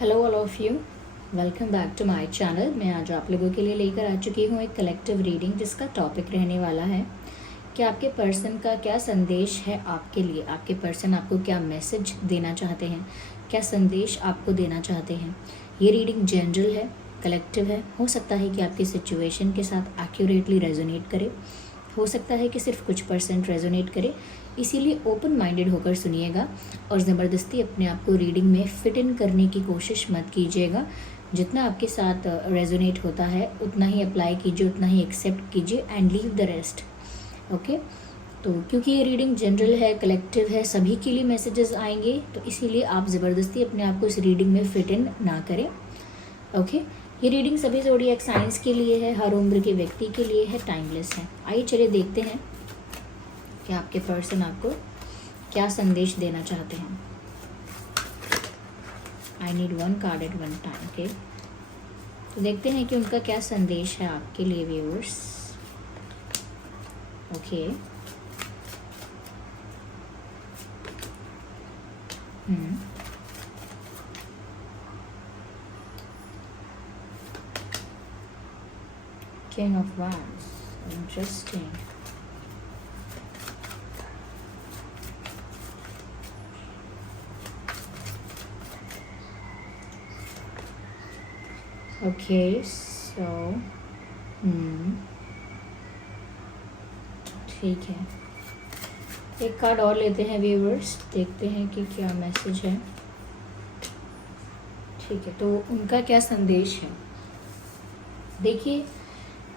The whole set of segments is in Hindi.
Hello all of you, welcome back to my channel. मैं आज आप लोगों के लिए लेकर आ चुकी हूँ एक कलेक्टिव रीडिंग जिसका टॉपिक रहने वाला है कि आपके पर्सन का क्या संदेश है आपके लिए। आपके पर्सन आपको क्या मैसेज देना चाहते हैं, क्या संदेश आपको देना चाहते हैं। ये रीडिंग जनरल है, कलेक्टिव है। हो सकता है कि आपकी सिचुएशन के साथ एक्यूरेटली रेजोनेट करे, हो सकता है कि सिर्फ कुछ परसेंट रेजोनेट करे। इसीलिए ओपन माइंडेड होकर सुनिएगा और ज़बरदस्ती अपने आप को रीडिंग में फिट इन करने की कोशिश मत कीजिएगा। जितना आपके साथ रेजोनेट होता है उतना ही अप्लाई कीजिए, उतना ही एक्सेप्ट कीजिए and leave the rest. Okay, तो क्योंकि ये रीडिंग जनरल है, कलेक्टिव है, सभी के लिए मैसेजेस आएंगे, तो इसीलिए आप ज़बरदस्ती अपने आप को इस रीडिंग में फिट इन ना करें। ओके, ये रीडिंग सभी ज़ोडिएक साइंस के लिए है, हर उम्र के व्यक्ति के लिए है, टाइमलेस है। आइए चलिए देखते हैं कि आपके पर्सन आपको क्या संदेश देना चाहते हैं। I need one card at one time. Okay, तो देखते हैं कि उनका क्या संदेश है आपके लिए viewers. Okay, King of Wands, interesting. Okay, so ठीक है, एक कार्ड और लेते हैं व्यूअर्स, देखते हैं कि क्या मैसेज है। ठीक है, तो उनका क्या संदेश है। देखिए,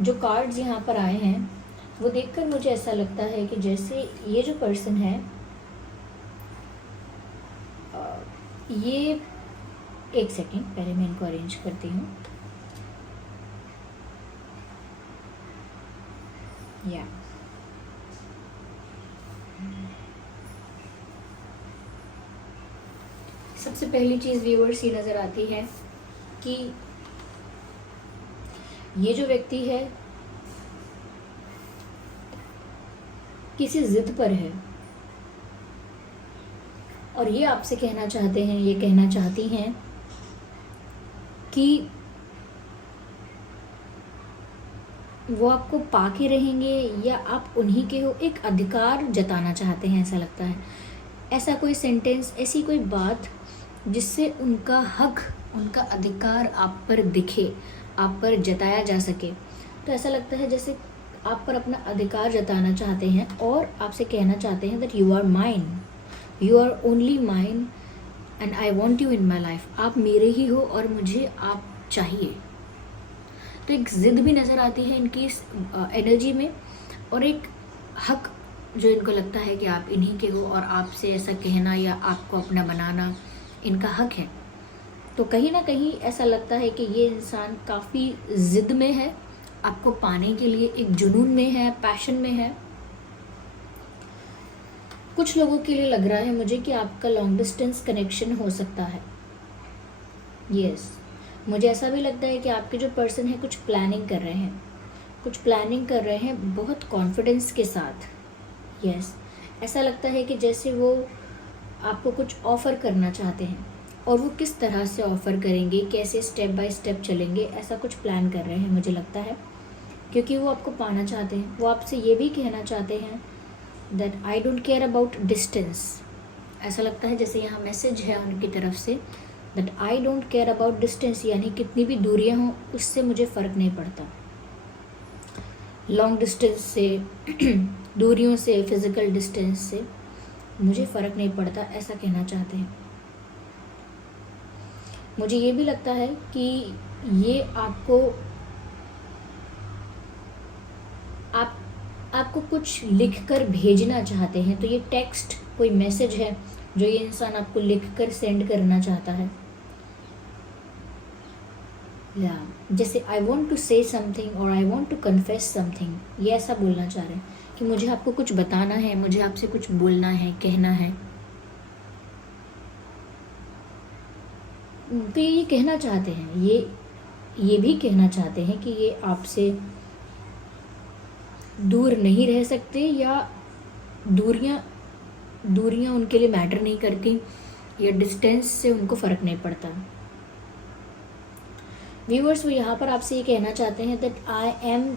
जो कार्ड्स यहाँ पर आए हैं वो देखकर मुझे ऐसा लगता है कि जैसे ये जो पर्सन है, ये एक सेकेंड पहले मैं इनको अरेंज करती हूँ। या सबसे पहली चीज़ व्यूअर्स ये नज़र आती है कि ये जो व्यक्ति है किसी जिद पर है और ये आपसे कहना चाहते हैं, ये कहना चाहती हैं कि वो आपको पाके रहेंगे या आप उन्हीं के हो। एक अधिकार जताना चाहते हैं, ऐसा लगता है। ऐसा कोई सेंटेंस, ऐसी कोई बात जिससे उनका हक, उनका अधिकार आप पर दिखे, आप पर जताया जा सके। तो ऐसा लगता है जैसे आप पर अपना अधिकार जताना चाहते हैं और आपसे कहना चाहते हैं that you are mine, you are only mine and I want you in my life. आप मेरे ही हो और मुझे आप चाहिए। तो एक ज़िद भी नज़र आती है इनकी इस एनर्जी में, और एक हक जो इनको लगता है कि आप इन्हीं के हो और आपसे ऐसा कहना या आपको अपना बनाना इनका हक है। तो कहीं ना कहीं ऐसा लगता है कि ये इंसान काफ़ी ज़िद में है, आपको पाने के लिए एक जुनून में है, पैशन में है। कुछ लोगों के लिए लग रहा है मुझे कि आपका लॉन्ग डिस्टेंस कनेक्शन हो सकता है। यस, मुझे ऐसा भी लगता है कि आपके जो पर्सन है कुछ प्लानिंग कर रहे हैं, कुछ प्लानिंग कर रहे हैं बहुत कॉन्फिडेंस के साथ। यस, ऐसा लगता है कि जैसे वो आपको कुछ ऑफ़र करना चाहते हैं, और वो किस तरह से ऑफ़र करेंगे, कैसे स्टेप बाय स्टेप चलेंगे, ऐसा कुछ प्लान कर रहे हैं मुझे लगता है, क्योंकि वो आपको पाना चाहते हैं। वो आपसे ये भी कहना चाहते हैं that I don't care about distance. ऐसा लगता है जैसे यहाँ मैसेज है उनकी तरफ say that I don't care about distance, यानी कितनी भी दूरियाँ हों उससे मुझे फ़र्क नहीं पड़ता। लॉन्ग डिस्टेंस से दूरियों से, फिज़िकल डिस्टेंस से मुझे फ़र्क नहीं पड़ता, ऐसा कहना चाहते हैं। मुझे ये भी लगता है कि ये आपको कुछ लिखकर भेजना चाहते हैं। तो ये टेक्स्ट कोई मैसेज है जो ये इंसान आपको लिखकर सेंड करना चाहता है। या जैसे I want to say something और I want to confess something, ये ऐसा बोलना चाह रहे हैं कि मुझे आपको कुछ बताना है, मुझे आपसे कुछ बोलना है, कहना है। तो ये कहना चाहते हैं, ये भी कहना चाहते हैं कि ये आपसे दूर नहीं रह सकते, या दूरियां उनके लिए मैटर नहीं करती, या डिस्टेंस से उनको फ़र्क नहीं पड़ता। व्यूअर्स, वो यहाँ पर आपसे ये कहना चाहते हैं that I am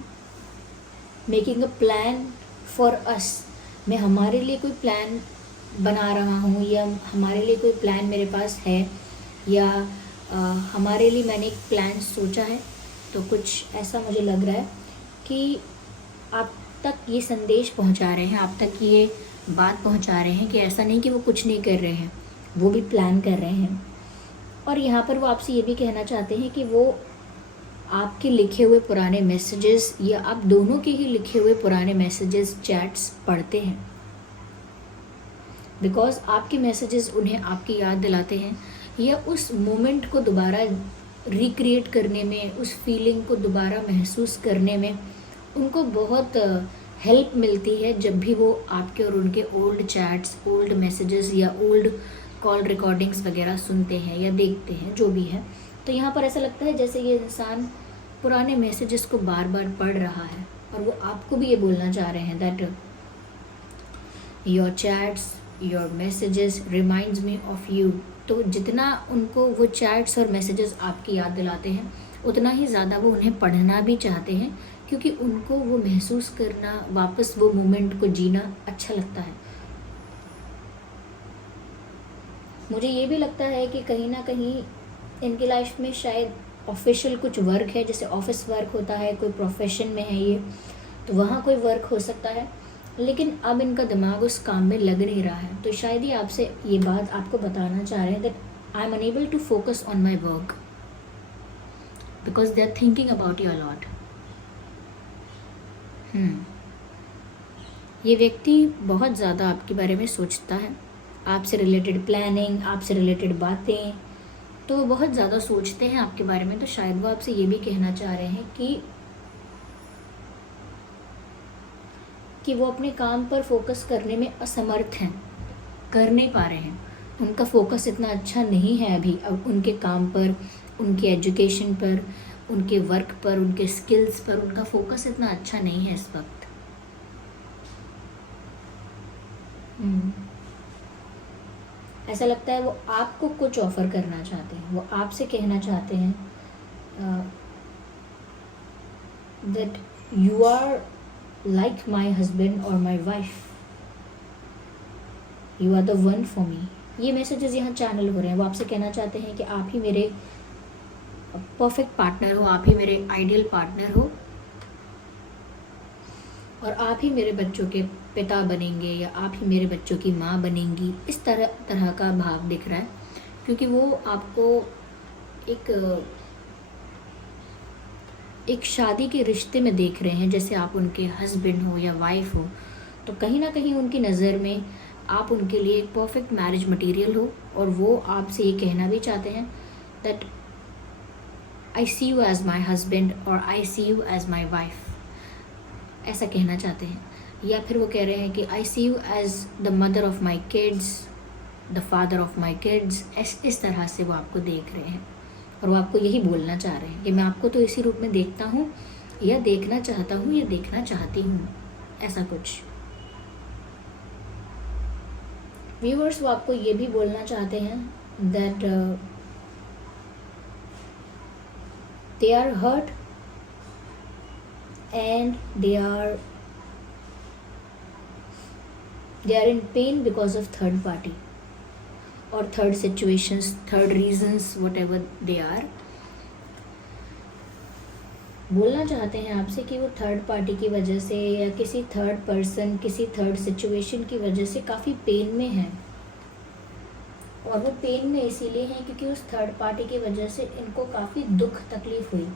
making a plan for us. मैं हमारे लिए कोई प्लान बना रहा हूँ, या हमारे लिए कोई प्लान मेरे पास है, या हमारे लिए मैंने एक प्लान सोचा है। तो कुछ ऐसा मुझे लग रहा है कि आप तक ये संदेश पहुंचा रहे हैं, आप तक ये बात पहुंचा रहे हैं कि ऐसा नहीं कि वो कुछ नहीं कर रहे हैं, वो भी प्लान कर रहे हैं। और यहाँ पर वो आपसे ये भी कहना चाहते हैं कि वो आपके लिखे हुए पुराने मैसेजेस, या आप दोनों के ही लिखे हुए पुराने मैसेजेस, चैट्स पढ़ते हैं, बिकॉज आपके मैसेजेस उन्हें आपकी याद दिलाते हैं, या उस मोमेंट को दोबारा रिक्रिएट करने में, उस फीलिंग को दोबारा महसूस करने में उनको बहुत हेल्प मिलती है जब भी वो आपके और उनके ओल्ड चैट्स, ओल्ड मैसेजेस या ओल्ड कॉल रिकॉर्डिंग्स वगैरह सुनते हैं या देखते हैं, जो भी है। तो यहाँ पर ऐसा लगता है जैसे ये इंसान पुराने मैसेजेस को बार बार पढ़ रहा है, और वो आपको भी ये बोलना चाह रहे हैं that your chats, your messages reminds me of you. तो जितना उनको वो चैट्स और मैसेजेस आपकी याद दिलाते हैं, उतना ही ज़्यादा वो उन्हें पढ़ना भी चाहते हैं, क्योंकि उनको वो महसूस करना, वापस वो मोमेंट को जीना अच्छा लगता है। मुझे ये भी लगता है कि कहीं ना कहीं इनकी लाइफ में शायद ऑफिशियल कुछ वर्क है, जैसे ऑफिस वर्क होता है, कोई प्रोफेशन में है ये, तो वहाँ कोई वर्क हो सकता है, लेकिन अब इनका दिमाग उस काम में लग नहीं रहा है। तो शायद ही आपसे ये बात आपको बताना चाह रहे हैं that I am unable to focus on my work because they are thinking about you a lot. ये व्यक्ति बहुत ज़्यादा आपके बारे में सोचता है, आपसे रिलेटेड प्लानिंग, आपसे रिलेटेड बातें, तो वो बहुत ज़्यादा सोचते हैं आपके बारे में। तो शायद वो आपसे ये भी कहना चाह रहे हैं कि वो अपने काम पर फोकस करने में असमर्थ हैं, कर नहीं पा रहे हैं, उनका फोकस इतना अच्छा नहीं है अभी अब उनके काम पर, उनके एजुकेशन पर, उनके वर्क पर, उनके स्किल्स पर उनका फोकस इतना अच्छा नहीं है इस वक्त। ऐसा लगता है वो आपको कुछ ऑफर करना चाहते हैं, वो आपसे कहना चाहते हैं that you are like my husband or my wife, you are the one for me। ये मैसेजेस यहाँ चैनल हो रहे हैं। वो आपसे कहना चाहते हैं कि आप ही मेरे परफेक्ट पार्टनर हो, आप ही मेरे आइडियल पार्टनर हो, और आप ही मेरे बच्चों के पिता बनेंगे, या आप ही मेरे बच्चों की माँ बनेंगी। इस तरह का भाव दिख रहा है, क्योंकि वो आपको एक शादी के रिश्ते में देख रहे हैं, जैसे आप उनके हस्बैंड हो या वाइफ हो। तो कहीं ना कहीं उनकी नज़र में आप उनके लिए एक परफेक्ट मैरिज मटेरियल हो, और वो आपसे ये कहना भी चाहते हैं that I see you as my husband और I see you as my wife, ऐसा कहना चाहते हैं। या फिर वो कह रहे हैं कि I see you as the mother of my kids, the father of my kids. इस तरह से वो आपको देख रहे हैं, और वो आपको यही बोलना चाह रहे हैं कि मैं आपको तो इसी रूप में देखता हूँ, या देखना चाहता हूँ, या देखना चाहती हूँ, ऐसा कुछ। व्यूअर्स, वो आपको ये भी बोलना चाहते हैं that they are hurt and they are in pain because of third party और third situations, third reasons, whatever they are. बोलना चाहते हैं आपसे कि वो थर्ड पार्टी की वजह से, या किसी थर्ड पर्सन, किसी थर्ड सिचुएशन की वजह से काफ़ी पेन में है, और वो पेन में इसीलिए हैं क्योंकि उस थर्ड पार्टी की वजह से इनको काफ़ी दुख तकलीफ हुई।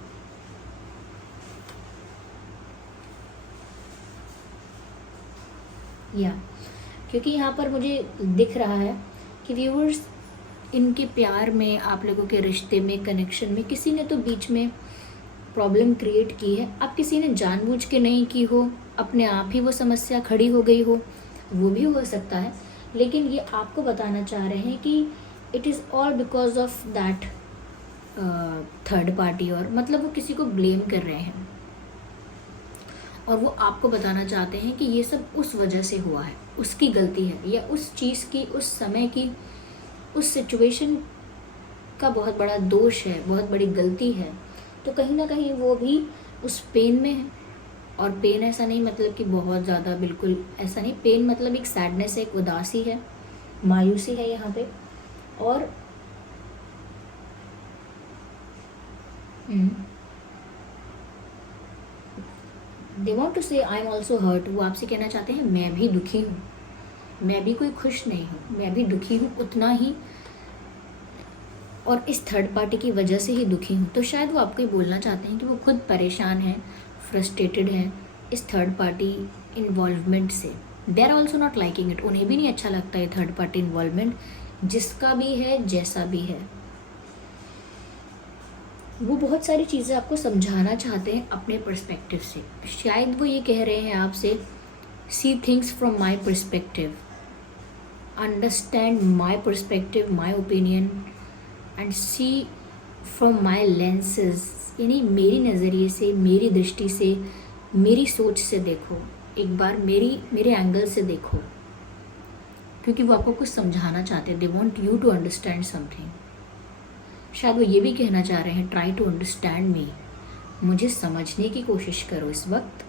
या क्योंकि यहाँ पर मुझे दिख रहा है कि व्यूअर्स, इनके प्यार में, आप लोगों के रिश्ते में, कनेक्शन में किसी ने तो बीच में प्रॉब्लम क्रिएट की है। अब किसी ने जानबूझ के नहीं की हो, अपने आप ही वो समस्या खड़ी हो गई हो, वो भी हो सकता है। लेकिन ये आपको बताना चाह रहे हैं कि it is all because of that third party, और मतलब वो किसी को ब्लेम कर रहे हैं, और वो आपको बताना चाहते हैं कि ये सब उस वजह से हुआ है, उसकी गलती है, या उस चीज़ की, उस समय की, उस सिचुएशन का बहुत बड़ा दोष है, बहुत बड़ी गलती है। तो कहीं ना कहीं वो भी उस पेन में है। और पेन ऐसा नहीं मतलब कि बहुत ज़्यादा, बिल्कुल ऐसा नहीं। पेन मतलब एक सैडनेस है, एक उदासी है, मायूसी है यहाँ पे। और दे वॉन्ट टू से आई एम ऑल्सो हर्ट। वो आपसे कहना चाहते हैं मैं भी दुखी हूँ, मैं भी कोई खुश नहीं हूँ, मैं भी दुखी हूँ उतना ही, और इस थर्ड पार्टी की वजह से ही दुखी हूँ। तो शायद वो आपको ये बोलना चाहते हैं कि वो खुद परेशान है, फ्रस्ट्रेटेड है इस थर्ड पार्टी इन्वॉल्वमेंट से। They are also not liking it. उन्हें भी नहीं अच्छा लगता है थर्ड पार्टी इन्वॉल्वमेंट, जिसका भी है, जैसा भी है। वो बहुत सारी चीज़ें आपको समझाना चाहते हैं अपने पर्सपेक्टिव से। शायद वो ये कह रहे हैं आपसे, see things from my perspective, understand my perspective, my opinion, and see from my lenses, यानी मेरी नज़रिए से, मेरी दृष्टि से, मेरी सोच से देखो, एक बार मेरे एंगल से देखो। क्योंकि वो आपको कुछ समझाना चाहते हैं। They want you to understand something. शायद वो ये भी कहना चाह रहे हैं, ट्राई टू अंडरस्टैंड मी, मुझे समझने की कोशिश करो इस वक्त।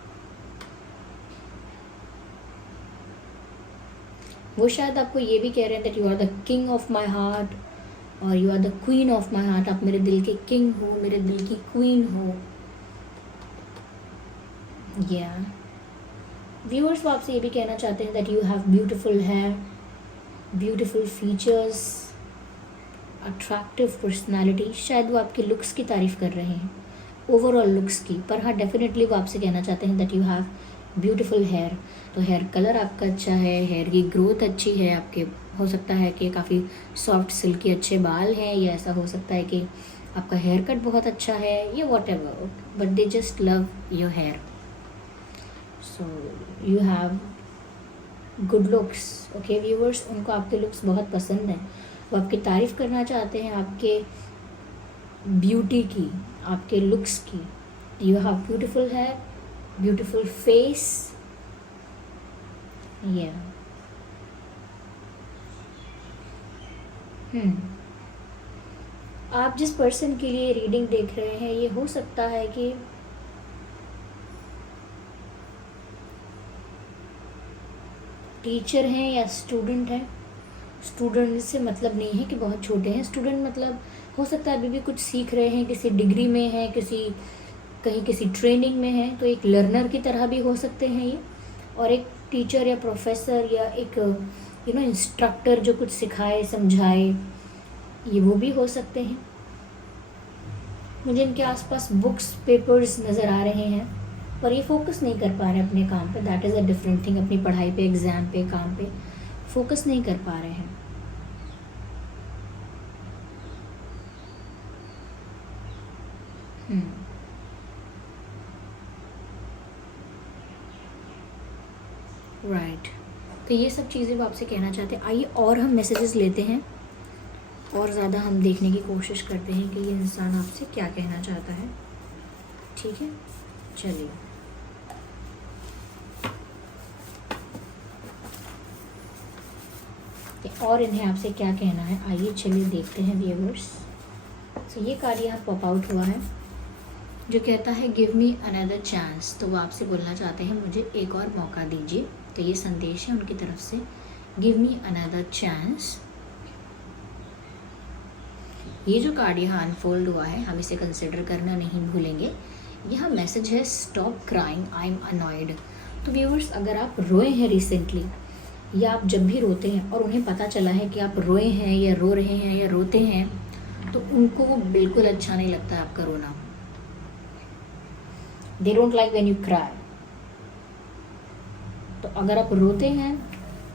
वो शायद आपको ये भी कह रहे हैं that you are the king of my heart और you are the queen of my heart. आप मेरे दिल के किंग हो, मेरे दिल की क्वीन हो। या व्यूअर्स, वो आपसे ये भी कहना चाहते हैं that you have beautiful hair, beautiful features, attractive personality. शायद वो आपके लुक्स की तारीफ़ कर रहे हैं, ओवरऑल लुक्स की। पर हाँ, डेफिनेटली वो आपसे कहना चाहते हैं that you have beautiful hair. तो हेयर कलर आपका अच्छा है, हेयर की ग्रोथ अच्छी है आपके। हो सकता है कि काफ़ी सॉफ्ट सिल्की अच्छे बाल हैं, या ऐसा हो सकता है कि आपका हेयर कट बहुत अच्छा है, या whatever, but they just love your hair. So you have good looks. Okay viewers, उनको आपके लुक्स बहुत पसंद हैं। वो आपकी तारीफ़ करना चाहते हैं आपके ब्यूटी की, आपके लुक्स की। You have beautiful hair, beautiful face. या आप जिस पर्सन के लिए रीडिंग देख रहे हैं, ये हो सकता है कि टीचर हैं या स्टूडेंट हैं। स्टूडेंट से मतलब नहीं है कि बहुत छोटे हैं। स्टूडेंट मतलब हो सकता है अभी भी कुछ सीख रहे हैं, किसी डिग्री में हैं, कहीं किसी ट्रेनिंग में हैं। तो एक लर्नर की तरह भी हो सकते हैं ये। और एक टीचर या प्रोफेसर या एक इंस्ट्रक्टर जो कुछ सिखाए, समझाए, ये वो भी हो सकते हैं। मुझे इनके आसपास बुक्स, पेपर्स नज़र आ रहे हैं, पर ये फोकस नहीं कर पा रहे अपने काम पे। That is a different thing. अपनी पढ़ाई पे, एग्ज़ाम पे, काम पे फोकस नहीं कर पा रहे हैं। राइट। तो ये सब चीज़ें वो आपसे कहना चाहते हैं। आइए और हम मैसेजेस लेते हैं, और ज़्यादा हम देखने की कोशिश करते हैं कि ये इंसान आपसे क्या कहना चाहता है। ठीक है, चलिए। और इन्हें आपसे क्या कहना है, आइए चलिए देखते हैं व्यूअर्स। सो ये कार्ड यहाँ पॉप आउट हुआ है जो कहता है गिव मी अनदर चांस। तो वो आपसे बोलना चाहते हैं मुझे एक और मौका दीजिए। तो ये संदेश है उनकी तरफ से, गिव मी अनदर चांस। ये जो कार्ड यहाँ अनफोल्ड हुआ है, हम इसे कंसिडर करना नहीं भूलेंगे। यहाँ मैसेज है stop crying, I am annoyed. तो व्यूअर्स, अगर आप रोए हैं रिसेंटली, या आप जब भी रोते हैं और उन्हें पता चला है कि आप रोए हैं या रो रहे हैं या रोते हैं, तो उनको वो बिल्कुल अच्छा नहीं लगता है आपका रोना। They don't like when you cry. तो अगर आप रोते हैं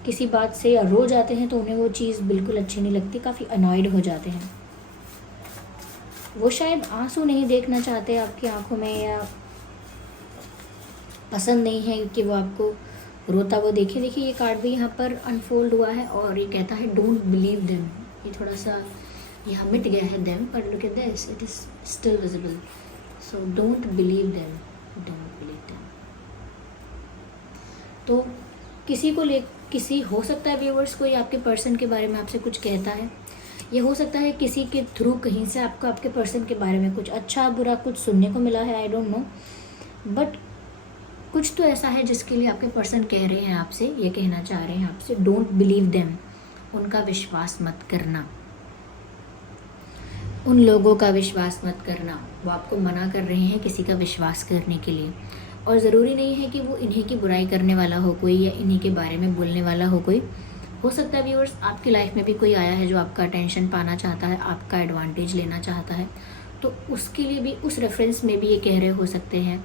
किसी बात से या रो जाते हैं, तो उन्हें वो चीज़ बिल्कुल अच्छी नहीं लगती, काफ़ी अनॉयड हो जाते हैं। वो शायद आंसू नहीं देखना चाहते आपकी आंखों में, या पसंद नहीं है कि वो आपको रोता वो देखे। देखिए ये कार्ड भी यहाँ पर अनफोल्ड हुआ है, और ये कहता है डोंट बिलीव देम। ये थोड़ा सा यहाँ मिट गया है देम, पर look at this, it is still visible. So don't believe them, don't believe them. तो किसी हो सकता है व्यूअर्स, कोई आपके पर्सन के बारे में आपसे कुछ कहता है, ये हो सकता है किसी के थ्रू कहीं से आपको आपके पर्सन के बारे में कुछ अच्छा बुरा कुछ सुनने को मिला है, आई डोंट नो, बट कुछ तो ऐसा है जिसके लिए आपके पर्सन कह रहे हैं आपसे, ये कहना चाह रहे हैं आपसे, डोंट बिलीव देम, उनका विश्वास मत करना, उन लोगों का विश्वास मत करना। वो आपको मना कर रहे हैं किसी का विश्वास करने के लिए। और ज़रूरी नहीं है कि वो इन्हीं की बुराई करने वाला हो कोई, या इन्हीं के बारे में बोलने वाला हो कोई। हो सकता है व्यूअर्स आपकी लाइफ में भी कोई आया है जो आपका अटेंशन पाना चाहता है, आपका एडवांटेज लेना चाहता है, तो उसके लिए भी उस रेफरेंस में भी ये कह रहे हो सकते हैं,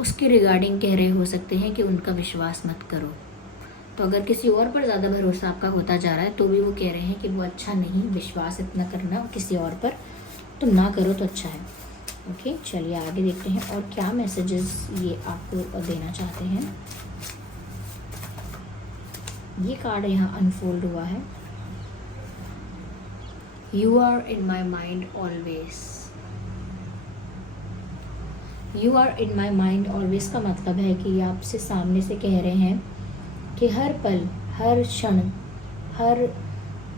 उसके रिगार्डिंग कह रहे हो सकते हैं कि उनका विश्वास मत करो। तो अगर किसी और पर ज़्यादा भरोसा आपका होता जा रहा है तो भी वो कह रहे हैं कि वो अच्छा नहीं, विश्वास इतना करना किसी और पर तो ना करो तो अच्छा है। ओके, चलिए आगे देखते हैं और क्या मैसेजेस ये आपको देना चाहते हैं। ये कार्ड यहाँ अनफोल्ड हुआ है। You are in my mind always, you are in my mind always का मतलब है कि ये आपसे सामने से कह रहे हैं कि हर पल, हर क्षण, हर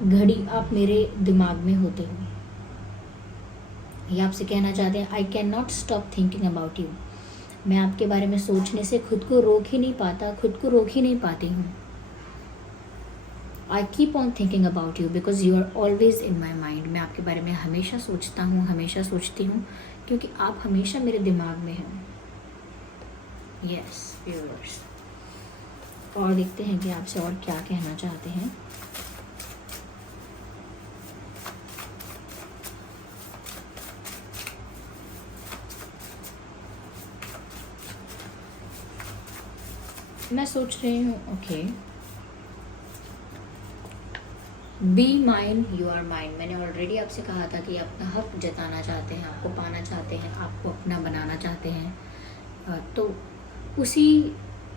घड़ी आप मेरे दिमाग में होते हो। ये आपसे कहना चाहते हैं I can not stop thinking about you, मैं आपके बारे में सोचने से खुद को रोक ही नहीं पाता, खुद को रोक ही नहीं पाती हूँ। I keep on thinking about you because you are always in my mind, मैं आपके बारे में हमेशा सोचता हूँ, हमेशा सोचती हूँ, क्योंकि आप हमेशा मेरे दिमाग में हैं। यस व्यूअर्स, और देखते हैं कि आपसे और क्या कहना चाहते हैं। मैं सोच रही हूँ, okay, be mine you are mine, मैंने ऑलरेडी आपसे कहा था कि अपना हक जताना चाहते हैं, आपको पाना चाहते हैं, आपको अपना बनाना चाहते हैं। तो उसी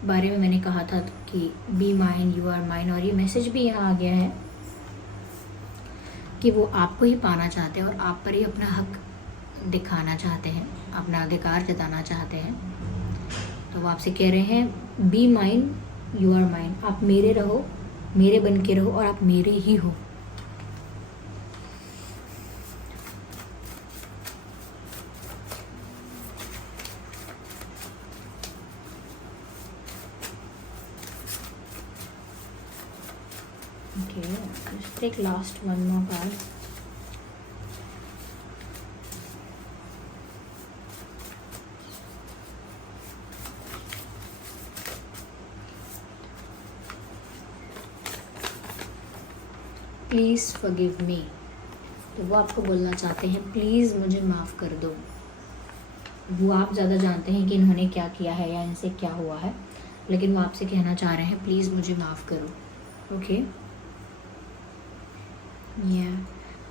बारे में मैंने कहा था कि be mine you are mine, और ये मैसेज भी यहाँ आ गया है कि वो आपको ही पाना चाहते हैं और आप पर ही अपना हक दिखाना चाहते हैं, अपना अधिकार जताना चाहते हैं। तो वो आपसे कह रहे हैं be mine you are mine, आप मेरे रहो, मेरे बन के रहो और आप मेरे ही हो। Okay, let's take last one more card. Please forgive me, तो वो आपको बोलना चाहते हैं प्लीज़ मुझे माफ़ कर दो। वो आप ज़्यादा जानते हैं कि इन्होंने क्या किया है या इनसे क्या हुआ है, लेकिन वो आपसे कहना चाह रहे हैं प्लीज़ मुझे माफ़ करो। ओके,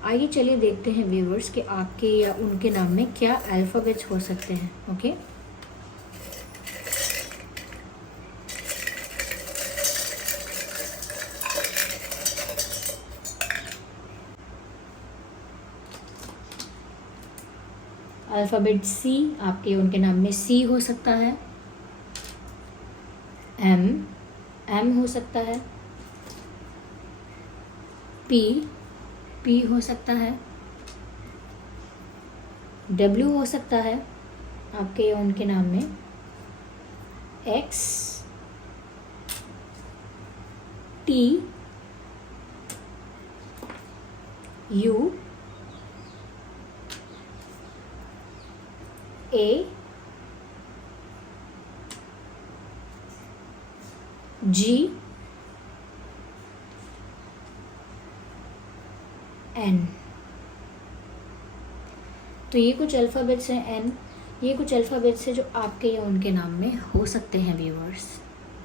आइए चलिए देखते हैं व्यूअर्स कि आपके या उनके नाम में क्या अल्फ़ाबेट्स हो सकते हैं। ओके, अल्फ़ाबेट सी, आपके उनके नाम में सी हो सकता है, एम हो सकता है, पी हो सकता है, डब्ल्यू हो सकता है आपके या उनके नाम में, X, T, U, A, G, N. तो ये कुछ अल्फ़ाबेट्स हैं, एन, ये कुछ अल्फ़ाबेट्स हैं जो आपके या उनके नाम में हो सकते हैं व्यूअर्स।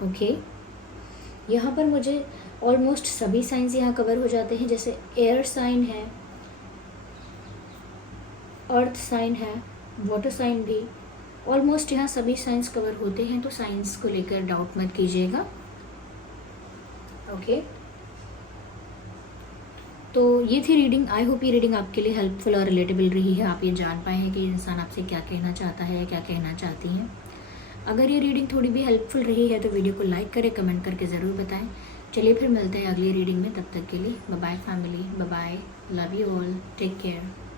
ओके, यहाँ पर मुझे ऑलमोस्ट सभी साइंस यहाँ कवर हो जाते हैं, जैसे एयर साइन है, अर्थ साइन है, वाटर साइन भी, ऑलमोस्ट यहाँ सभी साइंस कवर होते हैं, तो साइंस को लेकर डाउट मत कीजिएगा। ओके, तो ये थी रीडिंग। आई होप ये रीडिंग आपके लिए हेल्पफुल और रिलेटेबल रही है, आप ये जान पाए हैं कि इंसान आपसे क्या कहना चाहता है या क्या कहना चाहती हैं। अगर ये रीडिंग थोड़ी भी हेल्पफुल रही है तो वीडियो को लाइक करें, कमेंट करके ज़रूर बताएं। चलिए फिर मिलते हैं अगली रीडिंग में, तब तक के लिए bye bye family, bye bye, love you all, take care.